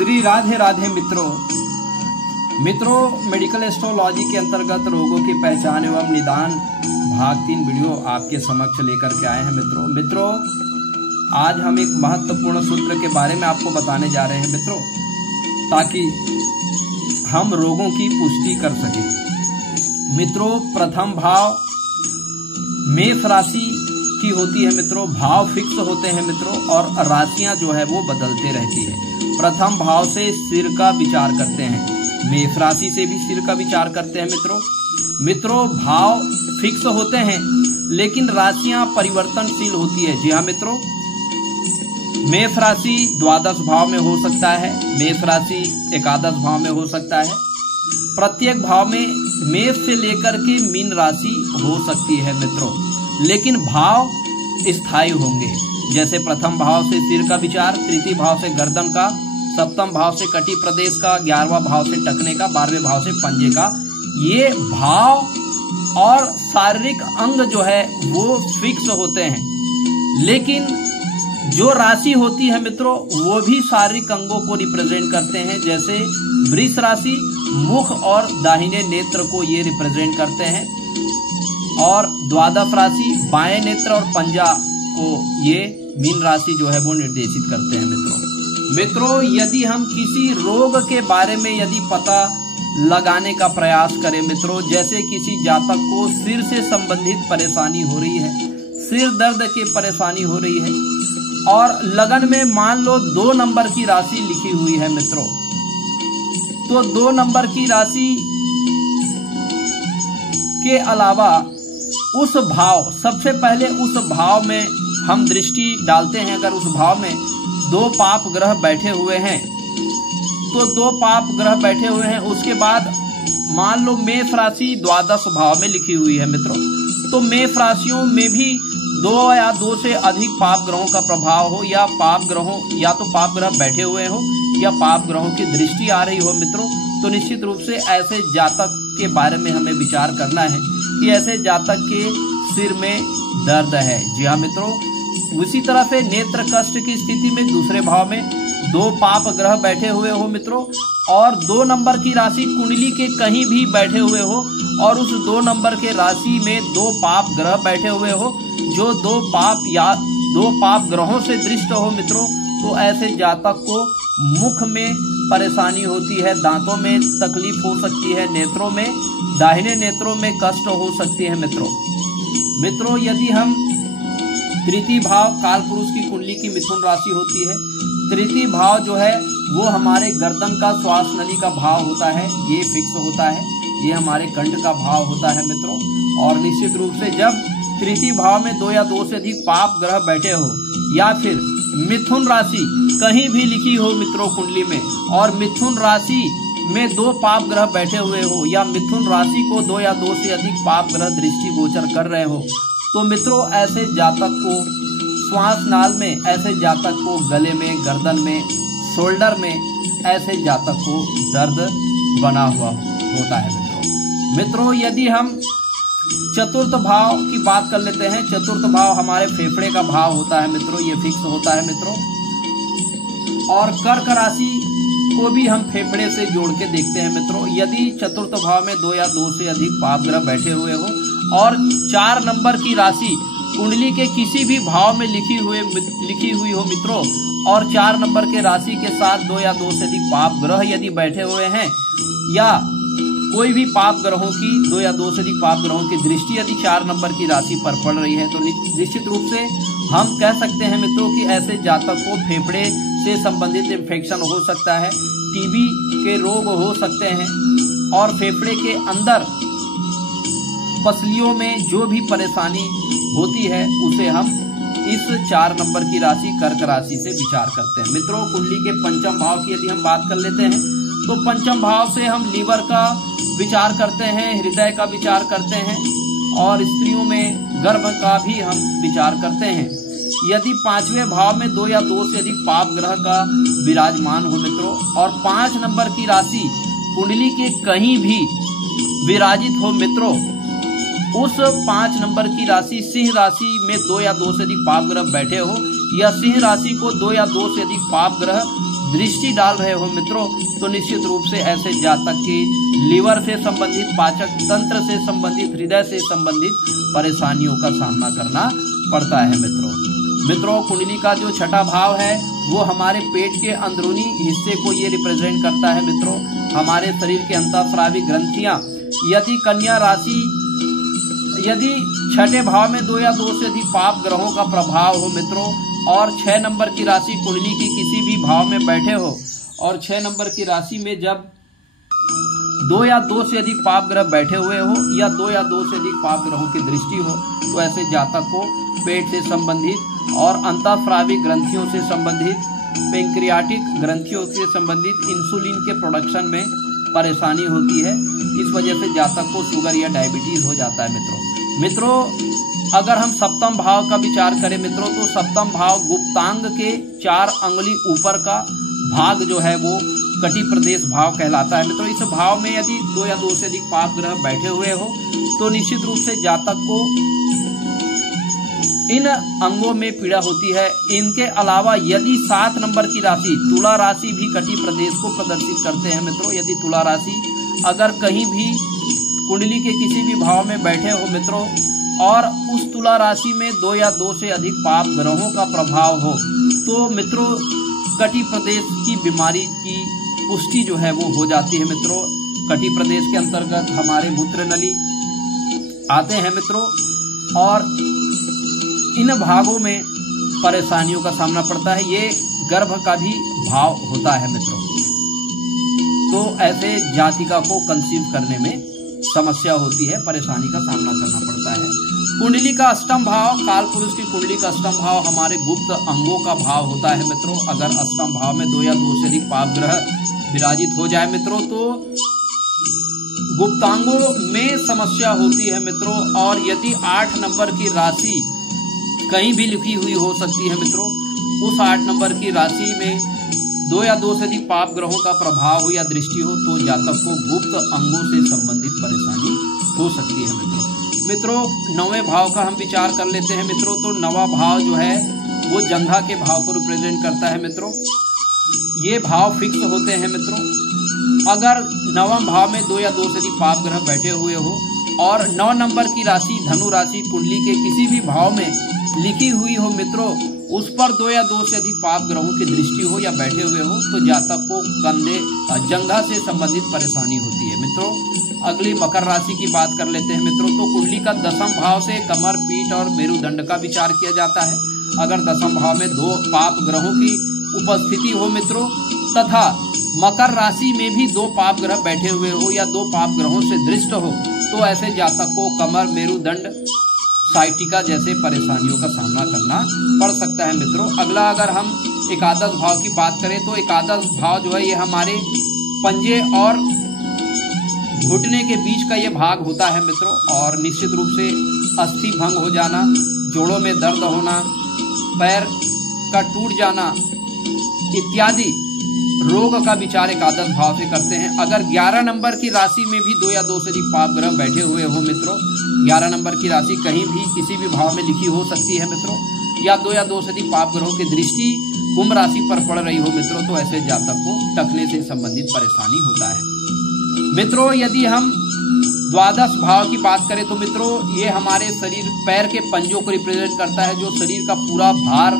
श्री राधे राधे मित्रों, medical astrology के अंतर्गत रोगों की पहचान एवं निदान भाग 3 वीडियो आपके समक्ष लेकर के आए हैं। मित्रों आज हम एक महत्वपूर्ण सूत्र के बारे में आपको बताने जा रहे हैं मित्रों, ताकि हम रोगों की पुष्टि कर सकें। मित्रों प्रथम भाव मेष राशि की होती है मित्रों, भाव फिक्स होते हैं मित्रों, और राशियां जो है वो बदलते रहती है। प्रथम भाव से सिर का विचार करते हैं, मेष राशि से भी सिर का विचार करते हैं मित्रों भाव फिक्स होते हैं लेकिन राशियां परिवर्तनशील होती है। जी हाँ मित्रों, मेष राशि द्वादश भाव में हो सकता है, मेष राशि एकादश भाव में हो सकता है। प्रत्येक भाव में मेष से लेकर के मीन राशि हो सकती है मित्रों, लेकिन भाव स्थायी होंगे। जैसे प्रथम भाव से सिर का विचार, तृतीय भाव से गर्दन का, सप्तम भाव से कटी प्रदेश का, 11वां भाव से टखने का, 12वें भाव से पंजे का। ये भाव और शारीरिक अंग जो है वो फिक्स होते हैं, लेकिन जो राशि होती है मित्रों वो भी शारीरिक अंगों को रिप्रेजेंट करते हैं। जैसे वृष राशि मुख और दाहिने नेत्र को ये रिप्रेजेंट करते हैं, और द्वादश राशि बाएं नेत्र और पंजा को ये मीन राशि जो है वो निर्देशित करते हैं मित्रों यदि हम किसी रोग के बारे में यदि पता लगाने का प्रयास करें मित्रों, जैसे किसी जातक को सिर से संबंधित परेशानी हो रही है, सिर दर्द की परेशानी हो रही है, और लगन में मान लो 2 नंबर की राशि लिखी हुई है मित्रों, तो 2 नंबर की राशि के अलावा उस भाव, सबसे पहले उस भाव में हम दृष्टि डालते हैं। अगर उस भाव में 2 पाप ग्रह बैठे हुए हैं तो 2 पाप ग्रह बैठे हुए हैं, उसके बाद मान लो मेष राशि द्वादश भाव में लिखी हुई है मित्रों, तो मेष राशियों में भी 2 या 2 से अधिक पाप ग्रहों का प्रभाव हो, या पाप ग्रहों या तो पाप ग्रह बैठे हुए हो या पाप ग्रहों की दृष्टि आ रही हो मित्रों, तो निश्चित रूप से ऐसे जातक के बारे में हमें विचार करना है कि ऐसे जातक के सिर में दर्द है। जी हाँ मित्रों, उसी तरह से नेत्र कष्ट की स्थिति में दूसरे भाव में 2 पाप ग्रह बैठे हुए हो मित्रों, और 2 नंबर की राशि कुंडली के कहीं भी बैठे हुए हो, और उस 2 नंबर के राशि में 2 पाप ग्रह बैठे हुए हो, जो 2 पाप ग्रहों से दृष्ट हो मित्रों, तो ऐसे जातक को मुख में परेशानी होती है, दांतों में तकलीफ हो सकती है, नेत्रों में, दाहिने नेत्रों में कष्ट हो सकती है मित्रों यदि हम तृतीय भाव काल पुरुष की कुंडली की मिथुन राशि होती है, तृतीय भाव जो है वो हमारे गर्दन का श्वास नली का भाव होता है, ये फिक्स होता है, ये हमारे कंठ का भाव होता है मित्रों। और निश्चित रूप से जब तृतीय भाव में 2 या 2 से अधिक पाप ग्रह बैठे हो, या फिर मिथुन राशि कहीं भी लिखी हो मित्रों कुंडली में, और मिथुन राशि में 2 पाप ग्रह बैठे हुए हो, या मिथुन राशि को 2 या 2 से अधिक पाप ग्रह दृष्टि गोचर कर रहे हो, तो मित्रों ऐसे जातक को श्वास नाल में, ऐसे जातक को गले में, गर्दन में, शोल्डर में, ऐसे जातक को दर्द बना हुआ होता है मित्रों यदि हम चतुर्थ भाव की बात कर लेते हैं, चतुर्थ भाव हमारे फेफड़े का भाव होता है मित्रों, ये फिक्स होता है मित्रों, और कर्क राशि को भी हम फेफड़े से जोड़ के देखते हैं मित्रों। यदि चतुर्थ भाव में 2 या 2 से अधिक पाप ग्रह बैठे हुए हो, और 4 नंबर की राशि कुंडली के किसी भी भाव में लिखी हुई हो मित्रों, और 4 नंबर के राशि के साथ 2 या 2 से अधिक पाप ग्रह यदि बैठे हुए हैं, या कोई भी पाप ग्रहों की 2 या 2 से अधिक पाप ग्रहों की दृष्टि यदि 4 नंबर की राशि पर पड़ रही है, तो निश्चित रूप से हम कह सकते हैं मित्रों कि ऐसे जातक को फेफड़े से संबंधित इन्फेक्शन हो सकता है, टीबी के रोग हो सकते हैं, और फेफड़े के अंदर पसलियों में जो भी परेशानी होती है उसे हम इस 4 नंबर की राशि कर्क राशि से विचार करते हैं मित्रों। कुंडली के पंचम भाव की यदि हम बात कर लेते हैं, तो पंचम भाव से हम लीवर का विचार करते हैं, हृदय का विचार करते हैं, और स्त्रियों में गर्भ का भी हम विचार करते हैं। यदि 5वें भाव में 2 या 2 से अधिक पाप ग्रह का विराजमान हो मित्रों, और 5 नंबर की राशि कुंडली के कहीं भी विराजित हो मित्रों, उस 5 नंबर की राशि सिंह राशि में 2 या 2 से अधिक पाप ग्रह बैठे हो, या सिंह राशि को 2 या 2 से अधिक पाप ग्रह दृष्टि डाल रहे हो मित्रों, तो निश्चित रूप से ऐसे जातक के लीवर से संबंधित, पाचक तंत्र से संबंधित, हृदय से संबंधित परेशानियों का सामना करना पड़ता है मित्रों, कुंडली का जो छठा भाव है वो हमारे पेट के अंदरूनी हिस्से को ये रिप्रेजेंट करता है मित्रों। हमारे शरीर के अंतःस्रावी ग्रंथियां, यदि कन्या राशि, यदि छठे भाव में 2 या 2 से अधिक पाप ग्रहों का प्रभाव हो मित्रों, और 6 नंबर की राशि कुंडली की किसी भी भाव में बैठे हो, और 6 नंबर की राशि में जब 2 या 2 से अधिक पाप ग्रह बैठे हुए हो, या 2 या 2 से अधिक पाप ग्रहों की दृष्टि हो, तो ऐसे जातक को पेट से संबंधित और अंतःस्रावी ग्रंथियों से संबंधित, पेंक्रियाटिक ग्रंथियों से संबंधित इंसुलिन के प्रोडक्शन में परेशानी होती है। इस वजह से जातक को शुगर या डायबिटीज हो जाता है मित्रों। अगर हम सप्तम भाव का विचार करें मित्रों, तो सप्तम भाव गुप्तांग के 4 अंगुली ऊपर का भाग जो है वो कटी प्रदेश भाव कहलाता है मित्रों। इस भाव में यदि 2 या 2 से अधिक पाप ग्रह बैठे हुए हो, तो निश्चित रूप से जातक को इन अंगों में पीड़ा होती है। इनके अलावा यदि 7 नंबर की राशि तुला राशि भी कटी प्रदेश को प्रदर्शित करते हैं मित्रों। यदि तुला राशि अगर कहीं भी कुंडली के किसी भी भाव में बैठे हो मित्रों, और उस तुला राशि में 2 या 2 से अधिक पाप ग्रहों का प्रभाव हो, तो मित्रों कटी प्रदेश की बीमारी की पुष्टि जो है वो हो जाती है मित्रों। कटी प्रदेश के अंतर्गत हमारे मूत्र नली आते हैं मित्रों, और इन भागों में परेशानियों का सामना पड़ता है। ये गर्भ का भी भाव होता है मित्रों, तो ऐसे जातिका को कंसीव करने में समस्या होती है, परेशानी का सामना करना पड़ता है। कुंडली का अष्टम भाव, काल पुरुष की कुंडली का अष्टम भाव हमारे गुप्त अंगों का भाव होता है मित्रों। अगर अष्टम भाव में 2 या 2 से अधिक पाप ग्रह विराजित हो जाए मित्रों, तो गुप्तांगों में समस्या होती है मित्रों। और यदि 8 नंबर की राशि कहीं भी लिखी हुई हो सकती है मित्रों, उस 8 नंबर की राशि में 2 या 2 से अधिक पाप ग्रहों का प्रभाव हो या दृष्टि हो, तो जातक को गुप्त अंगों से संबंधित परेशानी हो सकती है मित्रों। 9वें भाव का हम विचार कर लेते हैं मित्रों। तो 9वां भाव जो है वो जंघा के भाव को रिप्रेजेंट करता है मित्रों। ये भाव फिक्स होते हैं मित्रों। अगर 9वां भाव में 2 या 2 से अधिक पाप ग्रह बैठे हुए हो, और 9 नंबर की राशि धनु राशि कुंडली के किसी भी भाव में लिखी हुई हो मित्रों, उस पर 2 या 2 से अधिक पाप ग्रहों की दृष्टि हो या बैठे हुए हो, तो जातक को कंधे जंघा से संबंधित परेशानी होती है मित्रों। अगली मकर राशि की बात कर लेते हैं मित्रों। तो कुंडली का 10वां भाव से कमर, पीठ और मेरुदंड का विचार किया जाता है। अगर 10वां भाव में 2 पाप ग्रहों की उपस्थिति हो मित्रों, तथा मकर राशि में भी 2 पाप ग्रह बैठे हुए हो या 2 पाप ग्रहों से दृष्ट हो, तो ऐसे जातक को कमर, मेरुदंड, साइटिका जैसे परेशानियों का सामना करना पड़ सकता है मित्रों। अगला अगर हम एकादश भाव की बात करें, तो एकादश भाव जो है ये हमारे पंजे और घुटने के बीच का ये भाग होता है मित्रों। और निश्चित रूप से अस्थि भंग हो जाना, जोड़ों में दर्द होना, पैर का टूट जाना इत्यादि रोग का विचार एकादश भाव से करते हैं। अगर 11 नंबर की राशि में भी 2 या 2 से अधिक पाप ग्रह बैठे हुए हो मित्रों, 11 नंबर की राशि कहीं भी किसी भी भाव में लिखी हो सकती है मित्रों, या 2 या 2 से अधिक पाप ग्रहों की दृष्टि कुंभ राशि पर पड़ रही हो मित्रों, तो ऐसे जातक को टखने से संबंधित परेशानी होता है मित्रों। यदि हम द्वादश भाव की बात करें, तो मित्रों ये हमारे शरीर, पैर के पंजों को रिप्रेजेंट करता है, जो शरीर का पूरा भार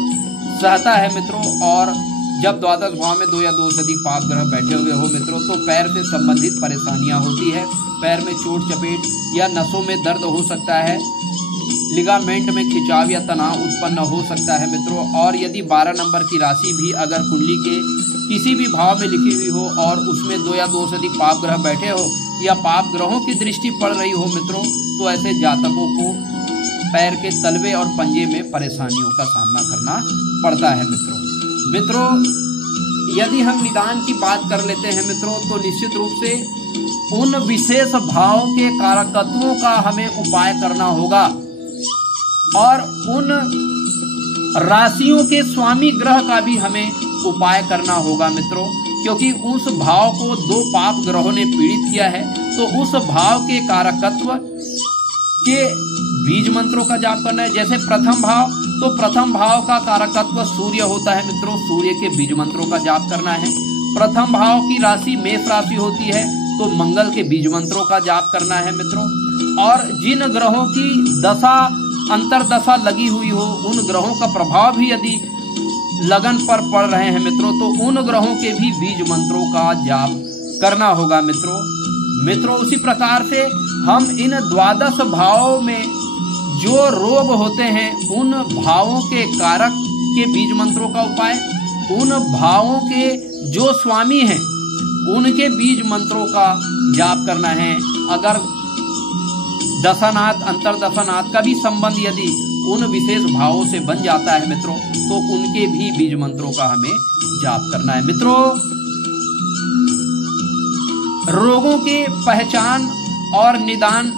सहता है मित्रों। और जब द्वादश भाव में 2 या 2 से अधिक पाप ग्रह बैठे हुए हो मित्रों, तो पैर से संबंधित परेशानियां होती है। पैर में चोट चपेट या नसों में दर्द हो सकता है, लिगामेंट में खिंचाव या तनाव उत्पन्न हो सकता है मित्रों। और यदि 12 नंबर की राशि भी अगर कुंडली के किसी भी भाव में लिखी हुई हो, और उसमें 2 या 2 से अधिक पाप ग्रह बैठे हो या पाप ग्रहों की दृष्टि पड़ रही हो मित्रों, तो ऐसे जातकों को पैर के तलवे और पंजे में परेशानियों का सामना करना पड़ता है मित्रों। यदि हम निदान की बात कर लेते हैं मित्रों, तो निश्चित रूप से उन विशेष भाव के कारकत्वों का हमें उपाय करना होगा, और उन राशियों के स्वामी ग्रह का भी हमें उपाय करना होगा मित्रों। क्योंकि उस भाव को 2 पाप ग्रहों ने पीड़ित किया है, तो उस भाव के कारकत्व के बीज मंत्रों का जाप करना है। जैसे प्रथम भाव तो प्रथम भाव का कारकत्व सूर्य होता है मित्रों। सूर्य के बीज मंत्रों का जाप करना है। प्रथम भाव की राशि मेष राशि होती है, तो मंगल के बीज मंत्रों का जाप करना है मित्रों। और जिन ग्रहों की दशा अंतरदशा लगी हुई हो, उन ग्रहों का प्रभाव भी यदि लगन पर पड़ रहे हैं मित्रों, तो उन ग्रहों के भी बीज मंत्रों का जाप करना होगा मित्रों। उसी प्रकार से हम इन 12 भावों में जो रोग होते हैं, उन भावों के कारक के बीज मंत्रों का उपाय, उन भावों के जो स्वामी हैं उनके बीज मंत्रों का जाप करना है। अगर दशानाथ अंतरदशानाथ का भी संबंध यदि उन विशेष भावों से बन जाता है मित्रों, तो उनके भी बीज मंत्रों का हमें जाप करना है मित्रों। रोगों के पहचान और निदान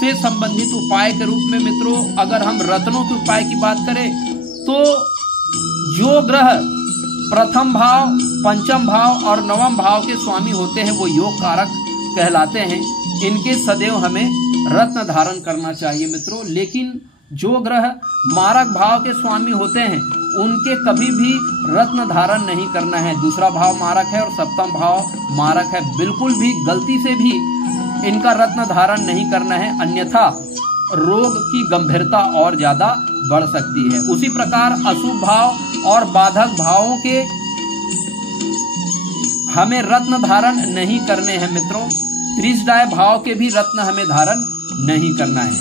से संबंधित उपाय के रूप में मित्रों, अगर हम रत्नों के उपाय की बात करें, तो जो ग्रह प्रथम भाव, पंचम भाव और नवम भाव के स्वामी होते हैं, वो योग कारक कहलाते हैं। इनके सदैव हमें रत्न धारण करना चाहिए मित्रों। लेकिन जो ग्रह मारक भाव के स्वामी होते हैं, उनके कभी भी रत्न धारण नहीं करना है। दूसरा भाव मारक है और सप्तम भाव मारक है, बिल्कुल भी गलती से भी इनका रत्न धारण नहीं करना है, अन्यथा रोग की गंभीरता और ज्यादा बढ़ सकती है। उसी प्रकार अशुभ भाव और बाधक भावों के हमें रत्न धारण नहीं करने हैं मित्रों। त्रिशदाय भाव के भी रत्न हमें धारण नहीं करना है।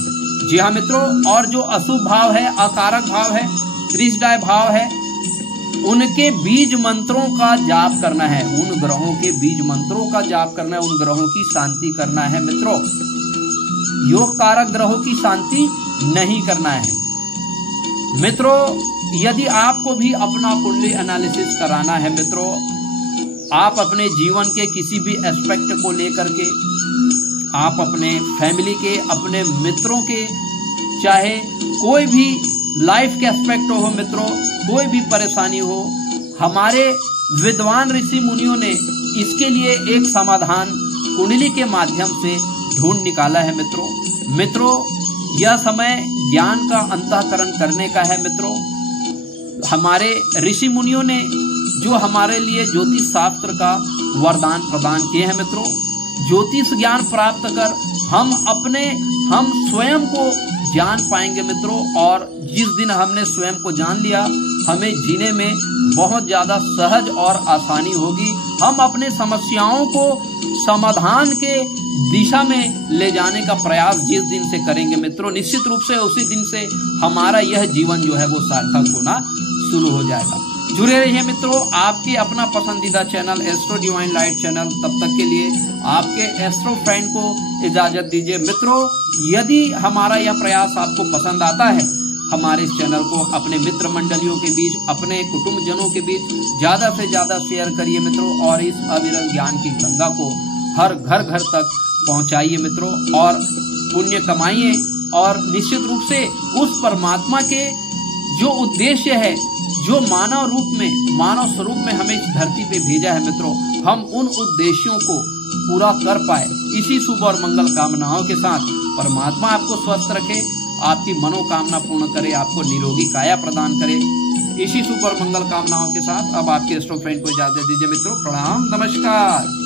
जी हाँ मित्रों, और जो अशुभ भाव है, अकारक भाव है, त्रिशदाय भाव है, उनके बीज मंत्रों का जाप करना है। उन ग्रहों के बीज मंत्रों का जाप करना है, उन ग्रहों की शांति करना है मित्रों। योग कारक ग्रहों की शांति नहीं करना है मित्रों। यदि आपको भी अपना कुंडली एनालिसिस कराना है मित्रों, आप अपने जीवन के किसी भी एस्पेक्ट को लेकर के, आप अपने फैमिली के, अपने मित्रों के, चाहे कोई भी लाइफ के एस्पेक्ट हो मित्रों, कोई भी परेशानी हो, हमारे विद्वान ऋषि मुनियों ने इसके लिए एक समाधान कुंडली के माध्यम से ढूंढ निकाला है मित्रों। यह समय ज्ञान का अंतःकरण करने का है मित्रों। हमारे ऋषि मुनियों ने जो हमारे लिए ज्योतिष शास्त्र का वरदान प्रदान किए हैं मित्रों। ज्योतिष ज्ञान प्राप्त कर हम स्वयं को जान पाएंगे मित्रों। और जिस दिन हमने स्वयं को जान लिया, हमें जीने में बहुत ज्यादा सहज और आसानी होगी। हम अपने समस्याओं को समाधान के दिशा में ले जाने का प्रयास जिस दिन से करेंगे मित्रों, निश्चित रूप से उसी दिन से हमारा यह जीवन जो है वो सार्थक होना शुरू हो जाएगा। जुड़े रहिए मित्रों, आपके अपना पसंदीदा channel astro divine light channel. तब तक के लिए आपके एस्ट्रो फ्रेंड को इजाजत दीजिए मित्रों। यदि हमारा यह प्रयास आपको पसंद आता है, हमारे इस चैनल को अपने मित्र मंडलियों के बीच, अपने कुटुंब जनों के बीच ज्यादा से ज्यादा शेयर करिए मित्रों, और इस अविरल ज्ञान की गंगा को हर घर घर तक पहुंचाइए मित्रों, और पुण्य कमाइए। और निश्चित रूप से उस परमात्मा के जो उद्देश्य है, जो मानव स्वरूप में हमें इस धरती पे भेजा है मित्रों, हम उन उद्देश्यों को पूरा कर पाए। इसी शुभ और मंगल कामनाओं के साथ परमात्मा आपको स्वस्थ रखे, आपकी मनोकामना पूर्ण करे, आपको निरोगी काया प्रदान करे। इसी शुभ और मंगल कामनाओं के साथ अब आपके एस्ट्रो फ्रेंड को इजाजत दीजिए मित्रों। प्रणाम, नमस्कार।